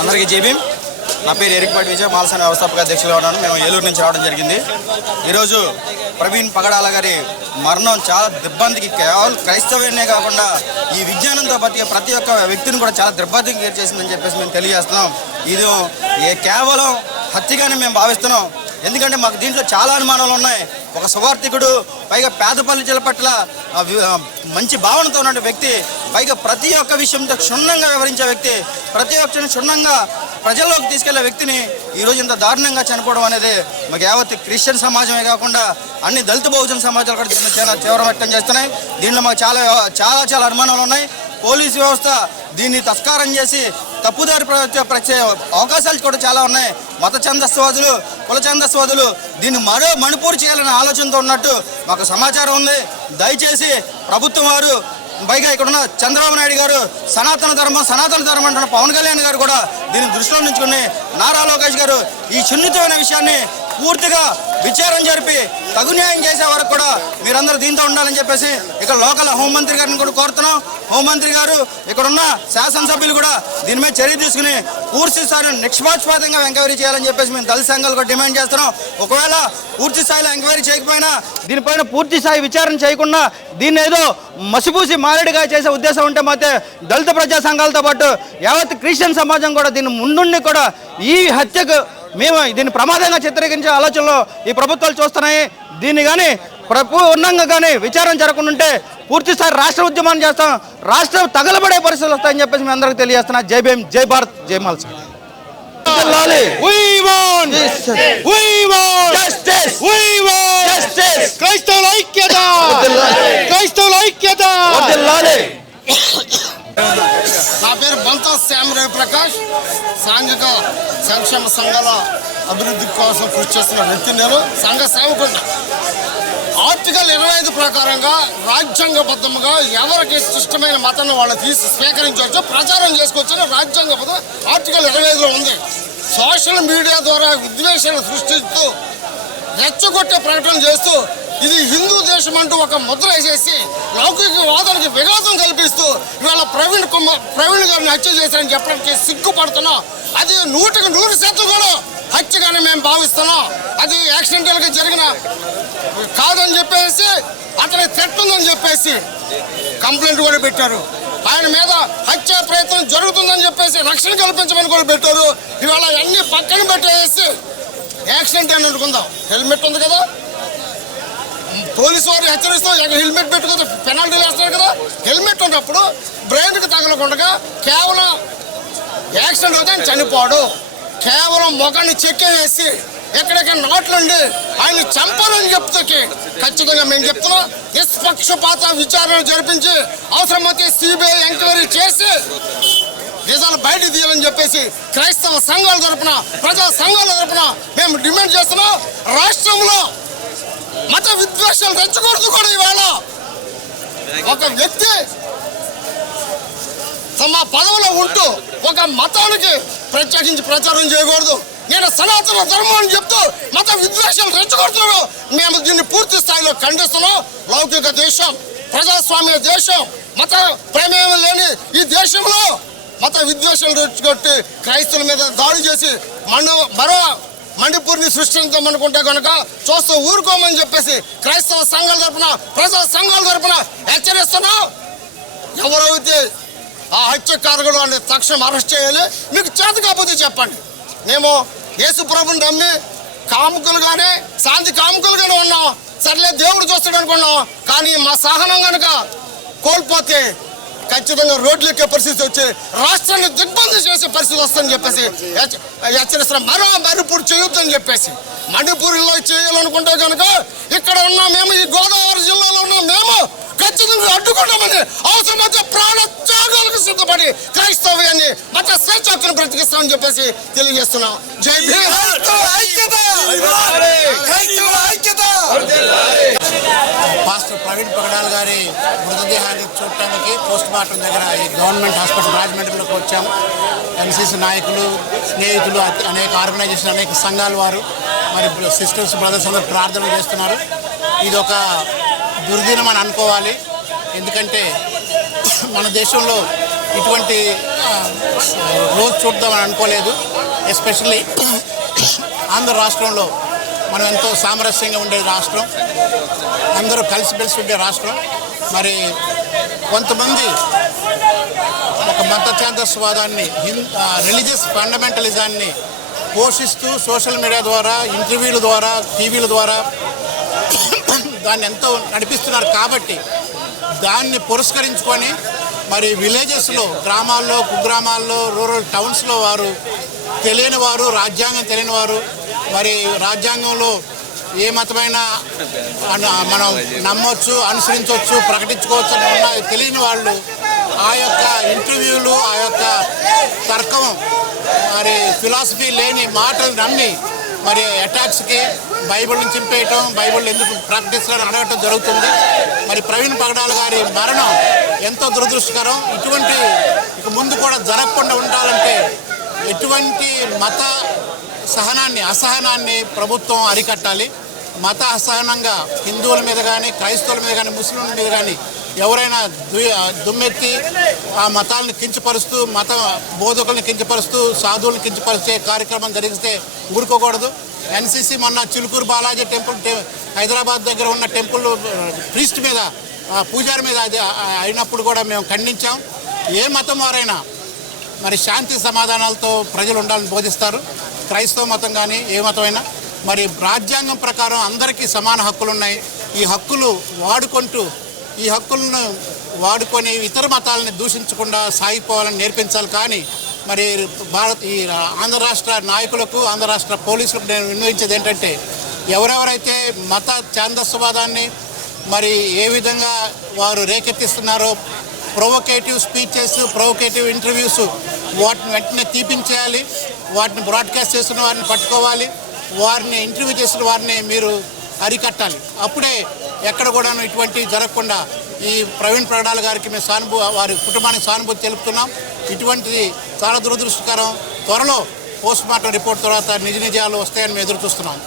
అందరికీ జేబీ నా పేరు ఎరిక్పాటి విజయ్ మాలసాని వ్యవస్థాపక అధ్యక్షులుగా ఉన్నాను. మేము ఏలూరు నుంచి రావడం జరిగింది. ఈరోజు ప్రవీణ్ పగడాల గారి మరణం చాలా దిబ్బందికి కేవలం క్రైస్తవ్యనే కాకుండా ఈ విజ్ఞానంతో బతికే ప్రతి ఒక్క వ్యక్తిని కూడా చాలా దిబ్బందికి గురి చేసిందని చెప్పేసి మేము తెలియజేస్తున్నాం. ఇది ఏ కేవలం హత్యగానే మేము భావిస్తున్నాం. ఎందుకంటే మాకు దీంట్లో చాలా అనుమానాలు ఉన్నాయి. ఒక సువార్థికుడు పైగా పేదపల్లి పల్లెల పట్ల మంచి భావనతో ఉన్న వ్యక్తి పైగా ప్రతి ఒక్క విషయంతో క్షుణ్ణంగా వివరించే వ్యక్తి ప్రతి ఒక్కరిని క్షుణ్ణంగా ప్రజల్లోకి తీసుకెళ్ళే వ్యక్తిని ఈరోజు ఇంత దారుణంగా చనిపోవడం అనేది మాకు యావత్ క్రిస్టియన్ సమాజమే కాకుండా అన్ని దళిత బహుజన సమాజాలు కూడా చాలా తీవ్ర వ్యక్తం చేస్తున్నాయి. దీంట్లో మాకు చాలా చాలా చాలా అనుమానాలు ఉన్నాయి. పోలీసు వ్యవస్థ దీన్ని తస్కారం చేసి తప్పుదారి ప్రచే ప్రచే అవకాశాలు కూడా చాలా ఉన్నాయి. మత ఛందస్వాదులు కుల ఛందస్వాదులు దీన్ని మరో మణిపూర్ చేయాలనే ఆలోచనతో ఉన్నట్టు మాకు సమాచారం ఉంది. దయచేసి ప్రభుత్వం వారు పైగా ఇక్కడున్న చంద్రబాబు నాయుడు గారు సనాతన ధర్మం సనాతన ధర్మం అంటున్న పవన్ కళ్యాణ్ గారు కూడా దీన్ని దృష్టిలో ఉంచుకుని నారా లోకేష్ గారు ఈ సున్నితమైన విషయాన్ని పూర్తిగా విచారం జరిపి తగు న్యాయం చేసే వరకు కూడా మీరందరూ దీంతో ఉండాలని చెప్పేసి ఇక్కడ లోకల్ హోంమంత్రి గారిని కూడా కోరుతున్నాం. హోంమంత్రి గారు ఇక్కడ ఉన్న శాసనసభ్యులు కూడా దీని మీద చర్య తీసుకుని పూర్తి స్థాయిలో నిష్పక్షపాతంగా ఎంక్వైరీ చేయాలని చెప్పేసి మేము దళిత సంఘాలు కూడా డిమాండ్ చేస్తున్నాం. ఒకవేళ పూర్తి స్థాయిలో ఎంక్వైరీ చేయకపోయినా దీనిపైన పూర్తి స్థాయి విచారణ చేయకుండా దీన్ని ఏదో మసిపూసి మారేడుగా చేసే ఉద్దేశం ఉంటే మాత్రం దళిత ప్రజా సంఘాలతో పాటు యావత్ క్రిస్టియన్ సమాజం కూడా దీన్ని ముందుండి కూడా ఈ హత్యకు మేము దీన్ని ప్రమాదంగా చిత్రీకరించే ఆలోచనలో ఈ ప్రభుత్వాలు చూస్తున్నాయి. దీన్ని కానీ పూర్ణంగా కానీ విచారం జరగకుండా ఉంటే పూర్తి స్థాయి రాష్ట్ర ఉద్యమాన్ని చేస్తాం. రాష్ట్రం తగలబడే పరిస్థితులు వస్తాయని చెప్పేసి మీ అందరికీ తెలియజేస్తున్నా. జై భీమ్ జై భారత్ జై మల్స! క్రైస్తవుల ఐక్యత. క్రైస్తవుల ఐక్యత. పేరు బంతా శ్యామరావు ప్రకాష్ సాంఘిక సంక్షేమ సంఘాల అభివృద్ధి కోసం కృషి చేస్తున్న వ్యక్తి నేను. సంఘ సేవకుడు ఆర్టికల్ ఇరవై ఐదు ప్రకారంగా రాజ్యాంగబద్ధంగా ఎవరికి ఇష్టమైన మతాన్ని వాళ్ళు తీసి స్వీకరించవచ్చు ప్రచారం చేసుకోవచ్చు అని రాజ్యాంగబద్ధం ఆర్టికల్ ఇరవై ఐదులో ఉంది. సోషల్ మీడియా ద్వారా విద్వేషాలు సృష్టిస్తూ రెచ్చగొట్టే ప్రకటన చేస్తూ ఇది హిందూ దేశం అంటూ ఒక ముద్ర వేసేసి లౌకిక వాదానికి విఘాతం కల్పిస్తూ ఇవాళ ప్రవీణ్ కుమార్ ప్రవీణ్ గారిని హత్య చేశారని చెప్పడానికి సిగ్గుపడుతున్నాం. అది నూటికి నూరు శాతం కూడా హత్యగానే మేము భావిస్తున్నాం. అది యాక్సిడెంటల్గా జరిగిన కాదని చెప్పేసి అతని తిట్టుందని చెప్పేసి కంప్లైంట్ కూడా పెట్టారు. ఆయన మీద హత్య ప్రయత్నం జరుగుతుందని చెప్పేసి రక్షణ కల్పించమని కూడా పెట్టారు. ఇవాళ అన్ని పక్కన పెట్టేసి యాక్సిడెంట్ అని అనుకుందాం హెల్మెట్ ఉంది కదా పోలీసు వారు హెచ్చరిస్తూ హెల్మెట్ పెట్టుకుంటే పెనాల్టీలు వేస్తారు కదా. హెల్మెట్ ఉన్నప్పుడు బ్రెయిన్కి తగలకుండా కేవలం యాక్సిడెంట్ అయితే ఆయన చనిపోడు. కేవలం చెక్ చెక్కేసి ఎక్కడెక్కడ నాట్లుండి ఆయన చంపాలని చెప్తే ఖచ్చితంగా మేము చెప్తున్నాం. నిష్పక్షపాత విచారణ జరిపించి అవసరమైతే సిబిఐ ఎంక్వైరీ చేసి నిజాలు బయట తీయాలని చెప్పేసి క్రైస్తవ సంఘాల తరపున ప్రజా సంఘాల తరపున మేము డిమాండ్ చేస్తున్నాం. రాష్ట్రంలో మత విద్వేషాలు రెచ్చగొడుతూ కూడా ఇవాళ ఒక వ్యక్తి తమ పదవిలో ఉంటూ ఒక మతానికి ప్రత్యేకించి ప్రచారం చేయకూడదు. నేను సనాతన ధర్మం అని చెప్తూ మత విద్వేషాలు రెచ్చగొడుతున్నాను మేము దీన్ని పూర్తి స్థాయిలో ఖండిస్తున్నాం. లౌకిక దేశం ప్రజాస్వామ్య దేశం మత ప్రమేయం లేని ఈ దేశంలో మత విద్వేషాలు రెచ్చగొట్టి క్రైస్తవుల మీద దాడి చేసి మన మరో మణిపూర్ని సృష్టించమనుకుంటే కనుక చూస్తూ ఊరుకోమని చెప్పేసి క్రైస్తవ సంఘాల తరపున ప్రజా సంఘాల తరపున హెచ్చరిస్తున్నాం. ఎవరైతే ఆ హత్యకారకుడు అనే తక్షణం అరెస్ట్ చేయాలి మీకు చేత కాకపోతే చెప్పండి. మేము యేసు ప్రభుని నమ్మి కాముకులుగానే శాంతి కాముకులుగానే ఉన్నాం. సర్లే దేవుడు చూస్తాడు అనుకున్నాం కానీ మా సహనం కనుక కోల్పోతే ఖచ్చితంగా రోడ్లు ఎక్కే పరిస్థితి వచ్చి రాష్ట్రాన్ని దిగ్బంధం చేసే పరిస్థితి వస్తుందని చెప్పేసి హెచ్చరిస్తున్నాం మరో మణిపూర్ చేయొద్దని చెప్పేసి మణిపూర్లో చేయాలనుకుంటే కనుక ఇక్కడ ఉన్న మేము ఈ గోదావరి జిల్లాలో ఉన్న మేము. ఖచ్చితంగా అడ్డుకుంటామని అవసరమైతే ప్రాణ త్యాగాలకు సిద్ధపడి క్రైస్తవ్యాన్ని మత స్వేచ్ఛ బ్రతికిస్తామని చెప్పేసి తెలియజేస్తున్నాం. జై భీమ్. ప్రవీణ్ గారి మృతదేహాన్ని చూడటానికి పోస్ట్ మార్టం దగ్గర ఈ గవర్నమెంట్ హాస్పిటల్ రాజమండ్రిలోకి వచ్చాము. ఎన్సీసీ నాయకులు స్నేహితులు అనేక ఆర్గనైజేషన్ అనేక సంఘాల వారు మరి సిస్టర్స్ బ్రదర్స్ అందరూ ప్రార్థన చేస్తున్నారు. ఇది ఒక దుర్దినం అని అనుకోవాలి. ఎందుకంటే మన దేశంలో ఇటువంటి రోజు చూద్దామని అనుకోలేదు. ఎస్పెషల్లీ ఆంధ్ర రాష్ట్రంలో మనం ఎంతో సామరస్యంగా ఉండే రాష్ట్రం. అందరూ కలిసిమెలిసి ఉండే రాష్ట్రం. మరి కొంతమంది ఒక మత ఛాందస్వాదాన్ని రిలీజియస్ ఫండమెంటలిజాన్ని పోషిస్తూ సోషల్ మీడియా ద్వారా ఇంటర్వ్యూల ద్వారా టీవీల ద్వారా దాన్ని ఎంతో నడిపిస్తున్నారు కాబట్టి దాన్ని పురస్కరించుకొని మరి విలేజెస్లో గ్రామాల్లో కుగ్రామాల్లో రూరల్ టౌన్స్లో వారు తెలియని వారు రాజ్యాంగం తెలియని వారు మరి రాజ్యాంగంలో ఏ మతమైన మనం నమ్మొచ్చు అనుసరించవచ్చు ప్రకటించుకోవచ్చు అని తెలియని వాళ్ళు ఆ యొక్క ఇంటర్వ్యూలు ఆ యొక్క తర్కం మరి ఫిలాసఫీ లేని మాటలు నమ్మి మరి అటాక్స్కి బైబిల్ని చింపేయటం బైబిల్ ఎందుకు ప్రకటిస్తారని అడగటం జరుగుతుంది. మరి ప్రవీణ్ పగడాల గారి మరణం ఎంతో దురదృష్టకరం. ఇటువంటి ఇక ముందు కూడా జరగకుండా ఉండాలంటే ఎటువంటి మత సహనాన్ని అసహనాన్ని ప్రభుత్వం అరికట్టాలి. మత అసహనంగా హిందువుల మీద కానీ క్రైస్తవుల మీద కానీ ముస్లింల మీద కానీ ఎవరైనా దు- దుమ్మెత్తి ఆ మతాలను కించపరుస్తూ మత బోధకులను కించపరుస్తూ సాధువులను కించపరిచే కార్యక్రమం జరిగితే ఊరుకోకూడదు. ఎన్సీసీ మొన్న చిలుకూరు బాలాజీ టెంపుల్ హైదరాబాద్ దగ్గర ఉన్న టెంపుల్ ప్రీస్ట్ మీద పూజారి మీద అది అయినప్పుడు కూడా మేము ఖండించాం. ఏ మతం వారైనా మరి శాంతి సమాధానాలతో ప్రజలు ఉండాలని బోధిస్తారు. క్రైస్తవ మతం కానీ ఏ మతమైనా మరి రాజ్యాంగం ప్రకారం అందరికీ సమాన హక్కులు ఉన్నాయి ఈ హక్కులు వాడుకుంటూ ఈ హక్కులను వాడుకొని ఇతర మతాలని దూషించకుండా సాగిపోవాలని నేర్పించాలి. కానీ మరి భారత్ ఈ ఆంధ్ర రాష్ట్ర నాయకులకు ఆంధ్ర రాష్ట్ర పోలీసులకు నేను విన్నవించేది ఏంటంటే ఎవరెవరైతే మత ఛాందస్వాదాన్ని మరి ఏ విధంగా వారు రేకెత్తిస్తున్నారో ప్రొవోకేటివ్ స్పీచెస్ ప్రొవోకేటివ్ ఇంటర్వ్యూస్ వాటిని వెంటనే తీపించేయాలి వాటిని బ్రాడ్కాస్ట్ చేస్తున్న వారిని పట్టుకోవాలి వారిని ఇంటర్వ్యూ చేసిన వారిని మీరు అరికట్టాలి. అప్పుడే ఎక్కడ కూడా ఇటువంటి జరగకుండా ఈ ప్రవీణ్ ప్రగడాల గారికి మేము సానుభూ వారి కుటుంబానికి సానుభూతి తెలుపుతున్నాం. ఇటువంటిది చాలా దురదృష్టకరం. త్వరలో పోస్ట్ మార్టం రిపోర్ట్ తర్వాత నిజ నిజాలు వస్తాయని మేము ఎదురు చూస్తున్నాం